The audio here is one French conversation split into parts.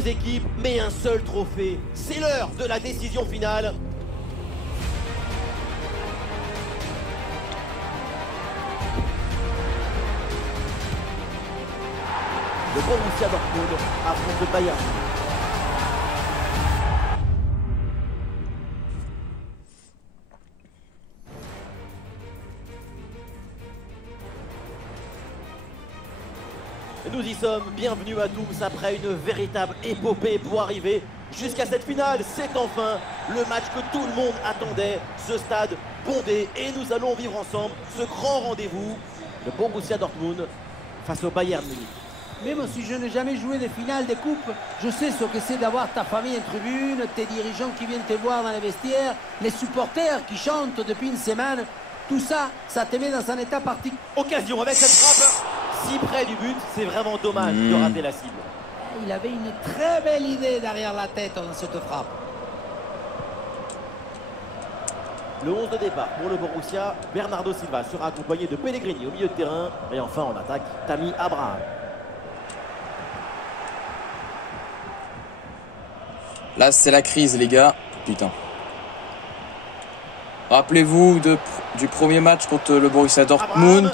2 équipes, mais un seul trophée. C'est l'heure de la décision finale. Le Borussia Dortmund affronte le Bayern. Nous y sommes, bienvenue à tous après une véritable épopée pour arriver jusqu'à cette finale. C'est enfin le match que tout le monde attendait, ce stade bondé, et nous allons vivre ensemble ce grand rendez-vous, le Borussia Dortmund face au Bayern Munich. Même si je n'ai jamais joué de finale de coupe, je sais ce que c'est d'avoir ta famille en tribune, tes dirigeants qui viennent te voir dans les vestiaires, les supporters qui chantent depuis une semaine. Tout ça, ça te met dans un état particulier. Occasion avec cette frappe, si près du but, c'est vraiment dommage de rater la cible. Il avait une très belle idée derrière la tête dans cette frappe. Le 11 de départ pour le Borussia, Bernardo Silva sera accompagné de Pellegrini au milieu de terrain. Et enfin en attaque, Tammy Abraham. Là, c'est la crise, les gars. Putain. Rappelez-vous du premier match contre le Borussia Dortmund.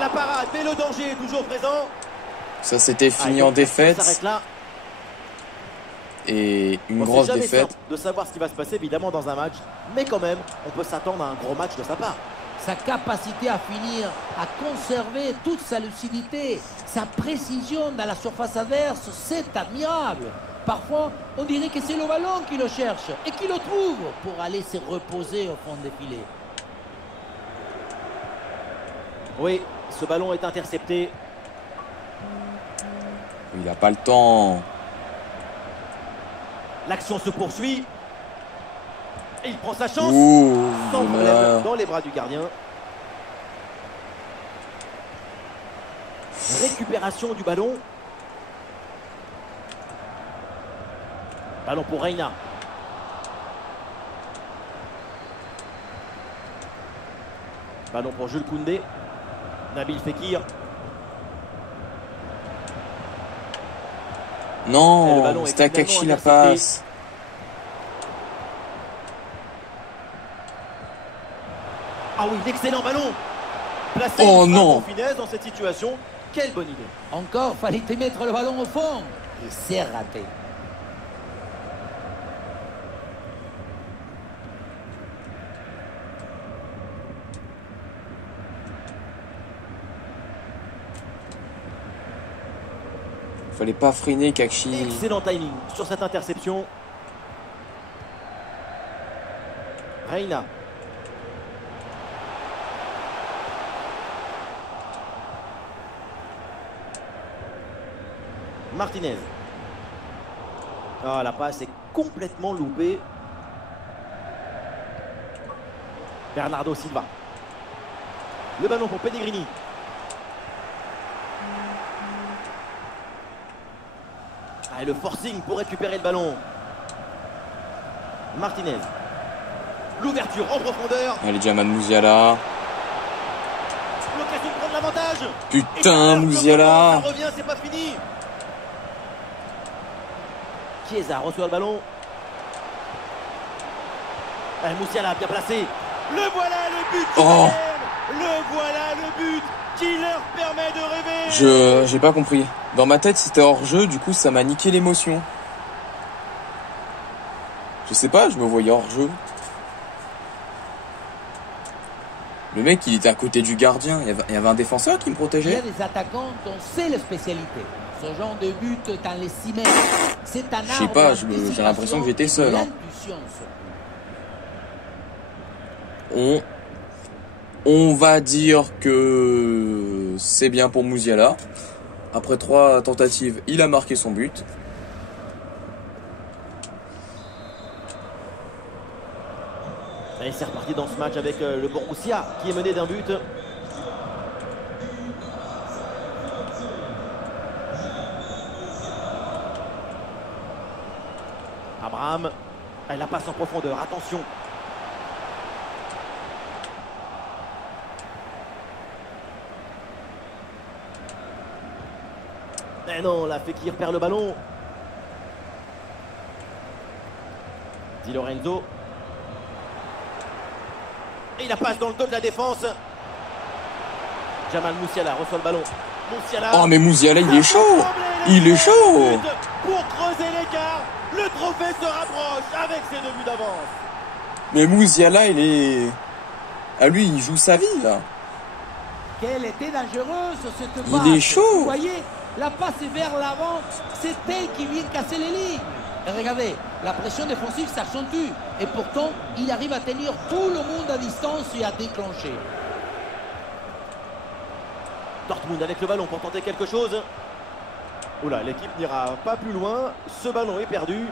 La parade, mais le danger est toujours présent. Ça s'était fini en défaite. Ça s'arrête là. Et une grosse défaite. De savoir ce qui va se passer évidemment dans un match, mais quand même, on peut s'attendre à un gros match de sa part. Sa capacité à finir, à conserver toute sa lucidité, sa précision dans la surface adverse, c'est admirable. Parfois, on dirait que c'est le ballon qui le cherche et qui le trouve pour aller se reposer au fond des filets. Oui, ce ballon est intercepté. Il n'a pas le temps. L'action se poursuit. Et il prend sa chance. Sans problème dans les bras du gardien. Récupération du ballon. Ballon pour Reina. Ballon pour Jules Koundé. Nabil Fekir. Non, c'était Akachi la passe. Ah oui, l'excellent ballon. Placé en finesse dans cette situation. Quelle bonne idée. Encore fallait-il mettre le ballon au fond. Et c'est raté. Fallait pas freiner Akachi. Excellent timing sur cette interception. Reina. Martinez. Ah, la passe est complètement loupée. Bernardo Silva. Le ballon pour Pellegrini. Et le forcing pour récupérer le ballon. Martinez. L'ouverture en profondeur. Allez, Jamal Musiala. L'occasion de prendre l'avantage. Putain, Musiala. Ça revient, c'est pas fini. Chiesa reçoit le ballon. Musiala bien placé. Le voilà le but. Oh. Le voilà le but qui leur permet de rêver. J'ai pas compris. Dans ma tête, c'était hors jeu, du coup, ça m'a niqué l'émotion. Je sais pas, je me voyais hors jeu. Le mec, il était à côté du gardien. Il y avait un défenseur qui me protégeait. Il y a des attaquants dont c'est la spécialité. Ce genre de but dans les 6 mètres. C'est un art. Je sais pas, j'ai l'impression que j'étais seul. Hein. On va dire que c'est bien pour Musiala. Après 3 tentatives, il a marqué son but. Allez, c'est reparti dans ce match avec le Borussia qui est mené d'un but. Abraham, elle la passe en profondeur, attention. Mais non, la Fekir perd le ballon. Di Lorenzo. Et il la passe dans le dos de la défense. Jamal Musiala reçoit le ballon. Musiala. Oh mais Musiala il est chaud. Il est chaud. Pour creuser l'écart, le trophée se rapproche avec ses 2 buts d'avance. Mais Musiala il est... Ah lui il joue sa vie là. Quelle était dangereuse cette passe. Il est chaud. Vous voyez, la passe vers l'avant, c'est elle qui vient casser les lignes. Et regardez, la pression défensive s'accentue. Et pourtant, il arrive à tenir tout le monde à distance et à déclencher. Dortmund avec le ballon pour tenter quelque chose. Oula, l'équipe n'ira pas plus loin. Ce ballon est perdu.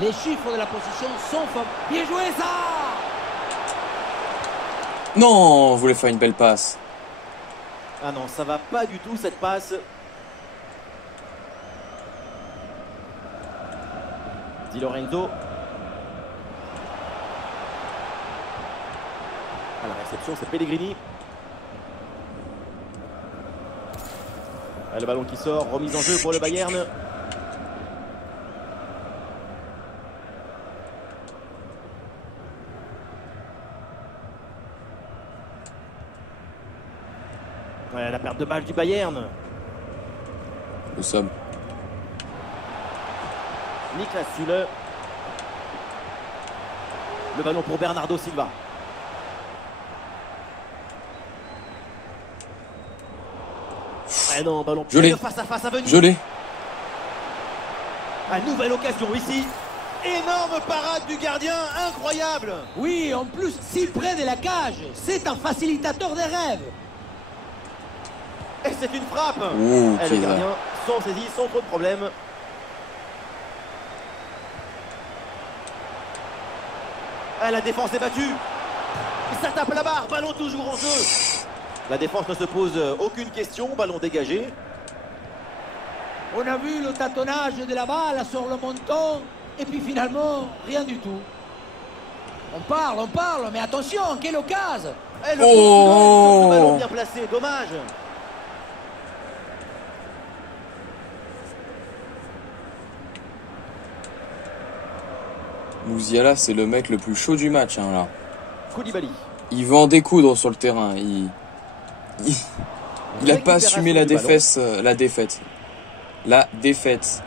Les chiffres de la position sont forts. Bien joué ça. Non, on voulait faire une belle passe. Ah non, ça va pas du tout cette passe. Di Lorenzo. À la réception, c'est Pellegrini. Ah, le ballon qui sort, remise en jeu pour le Bayern. Ouais, la perte de balle du Bayern. Nous sommes. Niklas Süle. Le ballon pour Bernardo Silva. Ah non, ballon face à face à venir. Je l'ai. Ah, nouvelle occasion ici. Énorme parade du gardien, incroyable. Oui, en plus, si près de la cage, c'est un facilitateur des rêves. Et c'est une frappe. Le gardien sans saisie, sans trop de problème. La défense est battue. Ça tape la barre, ballon toujours en jeu. La défense ne se pose aucune question, ballon dégagé. On a vu le tâtonnage de la balle sur le menton. Et puis finalement, rien du tout. On parle, mais attention, quelle occasion. Et le ce ballon bien placé, dommage. Musiala, c'est le mec le plus chaud du match, hein, là. Koulibaly. Il veut en découdre sur le terrain. Il a pas assumé la défaite. La défaite.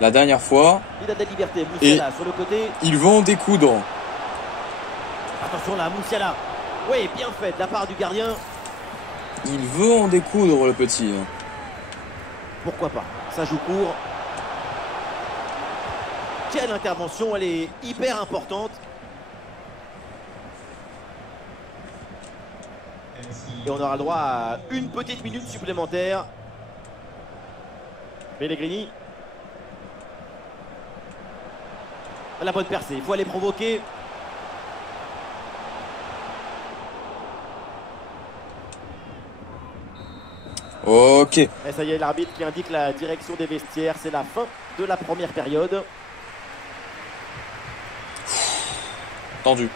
La dernière fois. Il a de la liberté. Musiala sur le côté. Il veut en découdre. Attention là, Musiala. Oui, bien fait de la part du gardien. Il veut en découdre, le petit. Pourquoi pas. Ça joue court. Quelle intervention, elle est hyper importante. Et on aura le droit à une petite minute supplémentaire. Pellegrini. La bonne percée, il faut aller provoquer. Ok. Et ça y est, l'arbitre qui indique la direction des vestiaires. C'est la fin de la première période. Tendu.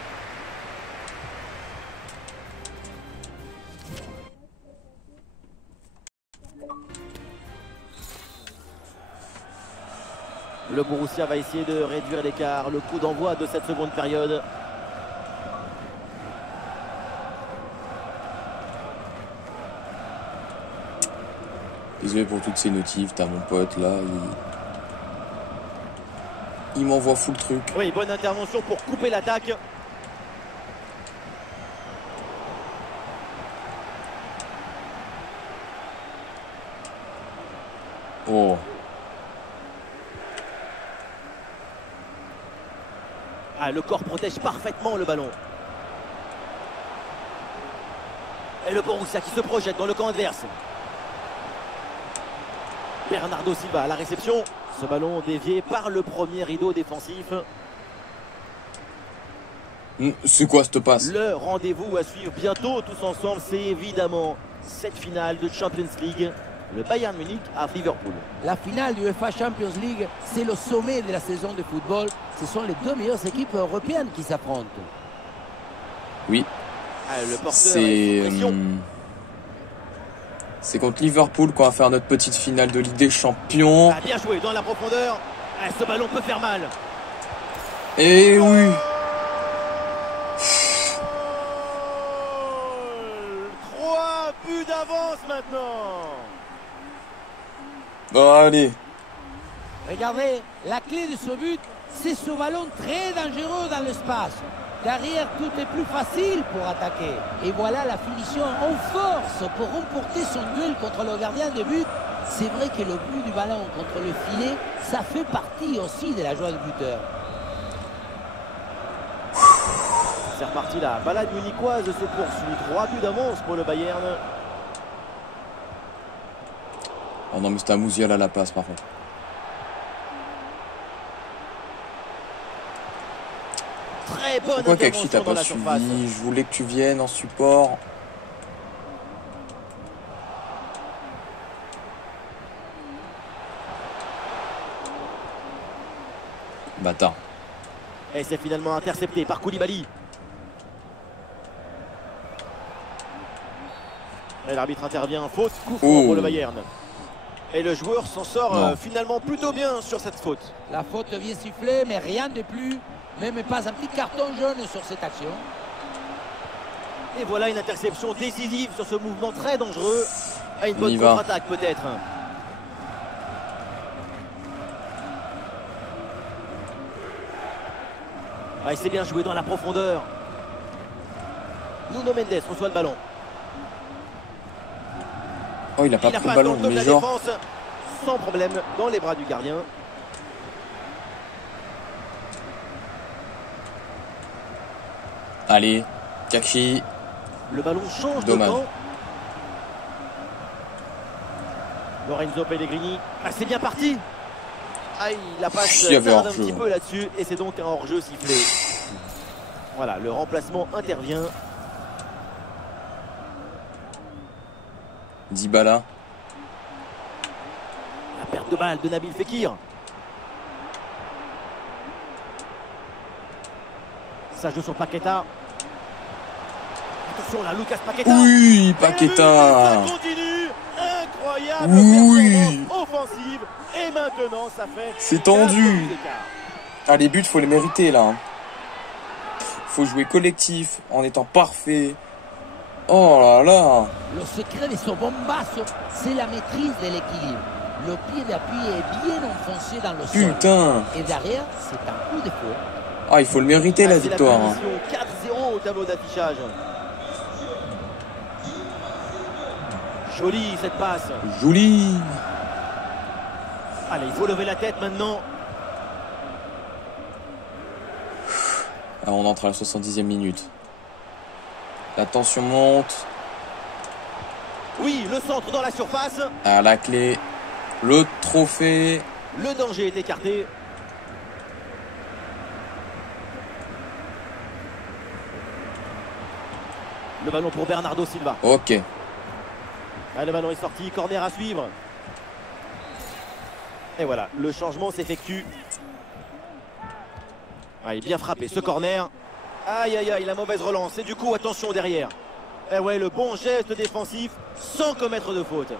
Le Borussia va essayer de réduire l'écart. Le coup d'envoi de cette seconde période. Désolé pour toutes ces notifs. T'as mon pote là. Il m'envoie full truc. Oui, bonne intervention pour couper l'attaque. Oh. Ah, le corps protège parfaitement le ballon. Et le Borussia qui se projette dans le camp adverse. Bernardo Silva à la réception. Ce ballon dévié par le premier rideau défensif. C'est quoi cette passe? Le rendez-vous à suivre bientôt tous ensemble, c'est évidemment cette finale de Champions League. Le Bayern Munich à Liverpool. La finale du UEFA Champions League, c'est le sommet de la saison de football. Ce sont les deux meilleures équipes européennes qui s'affrontent. Oui. Ah, le porteur est sous pression. C'est contre Liverpool qu'on va faire notre petite finale de Ligue des Champions. Ah, bien joué dans la profondeur. Ah, ce ballon peut faire mal. Et oui. 3 buts d'avance maintenant. Bon, allez. Regardez, la clé de ce but, c'est ce ballon très dangereux dans l'espace. Derrière, tout est plus facile pour attaquer. Et voilà la finition en force pour remporter son duel contre le gardien de but. C'est vrai que le but du ballon contre le filet, ça fait partie aussi de la joie du buteur. C'est reparti, la balade munichoise se poursuit. 3 buts d'avance pour le Bayern. Oh non, mais c'était un Musiala à la passe, par contre. Très bonne Pourquoi Kaki intervention t'as dans pas la surface. suivi? Je voulais que tu viennes en support. Bâtard. Et c'est finalement intercepté par Koulibaly. Et l'arbitre intervient, faute, coup franc pour le Bayern. Et le joueur s'en sort finalement plutôt bien sur cette faute. La faute vient siffler, mais rien de plus. Même pas un petit carton jaune sur cette action. Et voilà une interception décisive sur ce mouvement très dangereux. À une On bonne y va. contre-attaque peut-être. Ah, il s'est bien joué dans la profondeur. Nuno Mendes reçoit le ballon. Oh, il a pas Il a pris le pas ballon, dans mais la genre. défense sans problème dans les bras du gardien. Allez, Kaki. Le ballon change Dommage. de camp. Lorenzo Pellegrini. Ah, c'est bien parti. Ah, la passe Il y avait tarde un hors-jeu. petit peu là-dessus et c'est donc un hors-jeu sifflé. Voilà, le remplacement intervient. Dybala. La perte de balle de Nabil Fekir. Ça joue sur Paqueta. Attention là, Lucas Paqueta. Oui, Et Paqueta. ça continue. Incroyable Oui. performance offensive. Et maintenant, ça fait C'est 4 tendu. buts d'écart. Ah, les buts, faut les mériter, là. Faut jouer collectif, en étant parfait. Oh là là. Le secret de ce bombasso, c'est la maîtrise de l'équilibre. Le pied d'appui est bien enfoncé dans le sol. Putain. Et derrière, c'est un coup de feu. Ah, il faut le mériter, la C'est victoire. hein. punition. 4-0 au tableau d'affichage. Jolie cette passe. Joli. Allez, il faut lever la tête maintenant. Ah, on entre à la 70e minute. La tension monte. Oui, le centre dans la surface. À la clé. Le trophée. Le danger est écarté. Le ballon pour Bernardo Silva. Ok. Ah, le ballon est sorti, corner à suivre. Et voilà, le changement s'effectue. Ah, il est bien frappé ce corner. Aïe aïe aïe, la mauvaise relance. Et du coup, attention derrière. Et ouais, le bon geste défensif sans commettre de faute.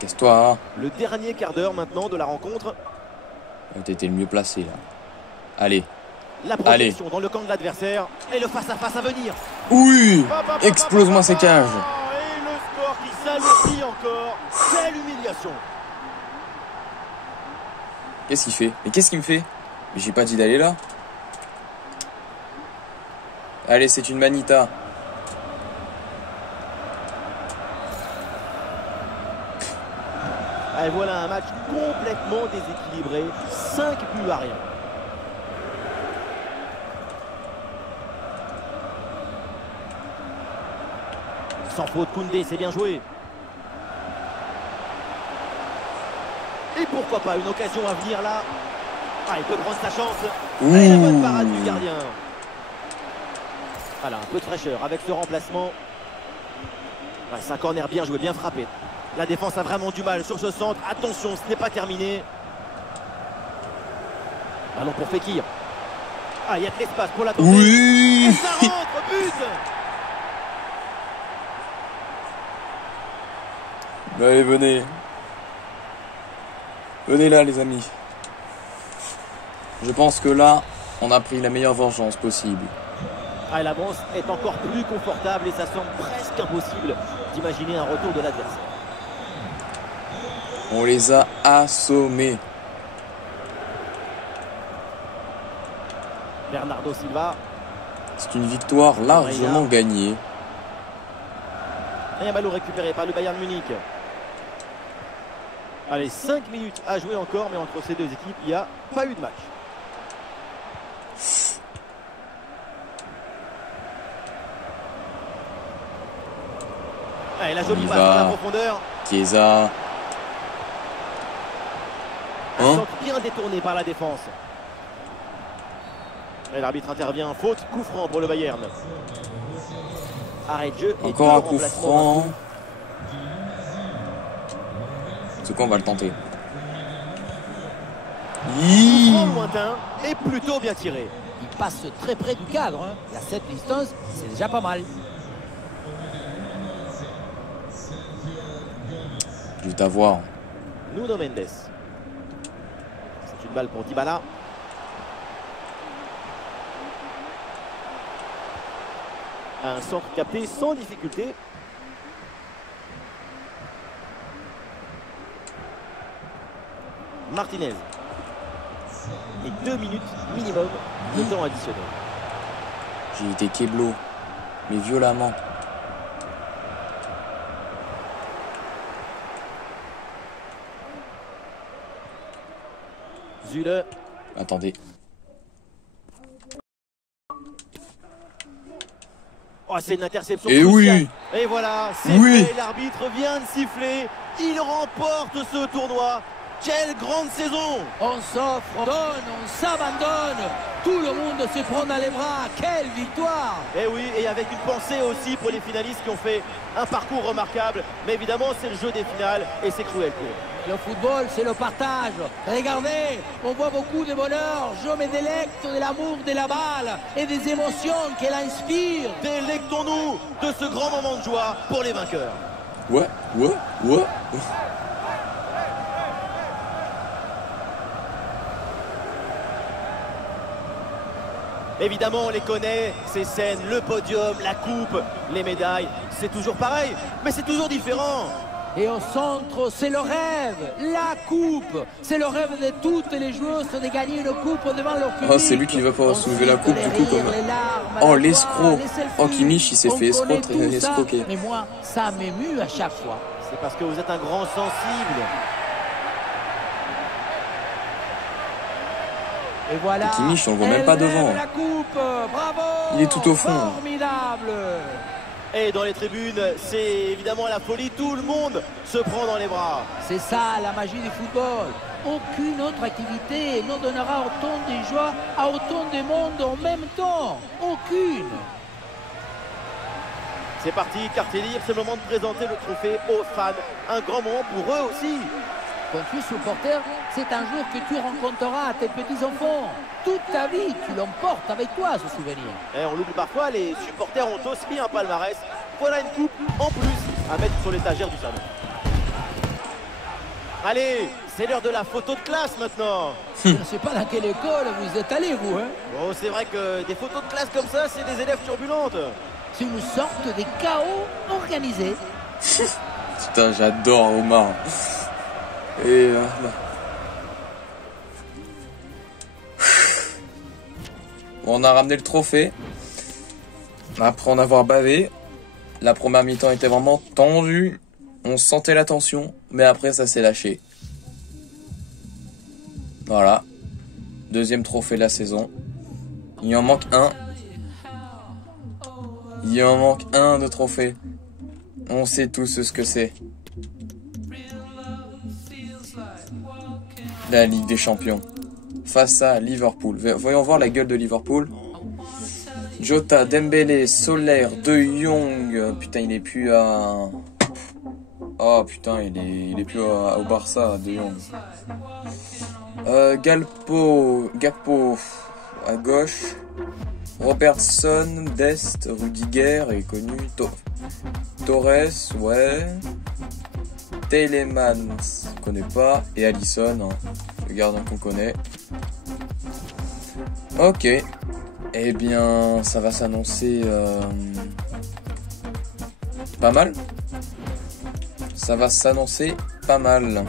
Casse-toi. Hein. Le dernier quart d'heure maintenant de la rencontre. T'as été le mieux placé, là. Allez. La protection dans le camp de l'adversaire. Et le face-à-face à venir. Oui. Explose-moi ces cages. Et le score qui s'alourdit encore. Quelle humiliation. Qu'est-ce qu'il fait? Mais qu'est-ce qu'il me fait? Mais j'ai pas dit d'aller là. Allez, c'est une manita. Et voilà un match complètement déséquilibré. 5 buts à rien. Sans faute, Koundé, c'est bien joué. Et pourquoi pas une occasion à venir là. Ah, il peut prendre sa chance. Et la bonne parade du gardien. Voilà, un peu de fraîcheur avec ce remplacement. Ouais, c'est un corner bien joué, bien frappé. La défense a vraiment du mal sur ce centre. Attention, ce n'est pas terminé. Ballon pour Fekir. Ah, il y a de l'espace pour l'attendre. Oui. Et ça rentre, but. Allez, venez. Venez là, les amis. Je pense que là, on a pris la meilleure vengeance possible. Ah, l'avance est encore plus confortable et ça semble presque impossible d'imaginer un retour de l'adversaire. On les a assommés. Bernardo Silva. C'est une victoire largement gagnée. Et un ballon récupéré par le Bayern Munich. Allez, 5 minutes à jouer encore, mais entre ces deux équipes, il n'y a pas eu de match. Allez, la jolie passe dans la profondeur. Chiesa. Un centre bien détourné par la défense. Et l'arbitre intervient, faute, coup franc pour le Bayern. Arrêt de jeu. Encore un coup franc. C'est quoi, on va le tenter. Coup franc lointain et plutôt bien tiré. Il passe très près du cadre. Hein. Et à cette distance, c'est déjà pas mal. Juste à voir. Nuno Mendes. C'est une balle pour Dybala. Un centre capté sans difficulté. Martinez. Et 2 minutes minimum de temps additionnel. J'ai été Keblo, mais violemment. Zule. Attendez. Oh, c'est une interception. Et cruciale. oui. Et voilà, c'est fait. L'arbitre vient de siffler. Il remporte ce tournoi. Quelle grande saison! On s'offre, on donne, on s'abandonne. Tout le monde se prend dans les bras. Quelle victoire! Et oui, et avec une pensée aussi pour les finalistes qui ont fait un parcours remarquable. Mais évidemment, c'est le jeu des finales et c'est cruel pour eux. Le football, c'est le partage. Regardez, on voit beaucoup de bonheur. Je me délecte de l'amour de la balle et des émotions qu'elle inspire. Délectons-nous de ce grand moment de joie pour les vainqueurs. Ouais. Évidemment, on les connaît, ces scènes, le podium, la coupe, les médailles. C'est toujours pareil, mais c'est toujours différent. Et au centre, c'est le rêve, la coupe. C'est le rêve de toutes les joueuses de gagner une coupe devant leur public. Oh, c'est lui qui va pouvoir soulever la coupe du coup comme... Oh, l'escroc. Oh, Kimmich, il s'est fait escroquer. Mais moi, ça m'émue à chaque fois. C'est parce que vous êtes un grand sensible. Et voilà. Kimmich, on le voit même pas devant. La coupe. Bravo. Il est tout au fond. Formidable. Et dans les tribunes, c'est évidemment la folie. Tout le monde se prend dans les bras. C'est ça, la magie du football. Aucune autre activité ne donnera autant de joie à autant de monde en même temps. Aucune. C'est parti, quartier libre, c'est le moment de présenter le trophée aux fans. Un grand moment pour eux aussi. Quand tu es supporter, c'est un jour que tu rencontreras tes petits-enfants. Toute ta vie, tu l'emportes avec toi, ce souvenir. Et on l'oublie parfois, les supporters ont aussi un palmarès. Voilà une coupe en plus à mettre sur l'étagère du salon. Allez, c'est l'heure de la photo de classe maintenant. Je ne sais pas dans quelle école vous êtes allés, vous. Hein? Bon, c'est vrai que des photos de classe comme ça, c'est des élèves turbulantes. C'est une sorte de chaos organisé. Putain, j'adore Omar. Et bon, on a ramené le trophée. Après en avoir bavé. La première mi-temps était vraiment tendue. On sentait la tension. Mais après ça s'est lâché. Voilà. Deuxième trophée de la saison. Il en manque un. Il en manque un de trophée. On sait tous ce que c'est. La Ligue des Champions face à Liverpool. Voyons voir la gueule de Liverpool. Jota, Dembélé, Soler, De Jong. Putain, il est plus à... Oh putain, il est plus au Barça, De Jong. Gakpo à gauche. Robertson, Dest, Rudiger est connu. Torres, ouais. Tielemans, on connaît pas. Et Alisson, hein, le gardien qu'on connaît. Ok. Eh bien, ça va s'annoncer pas mal. Ça va s'annoncer pas mal.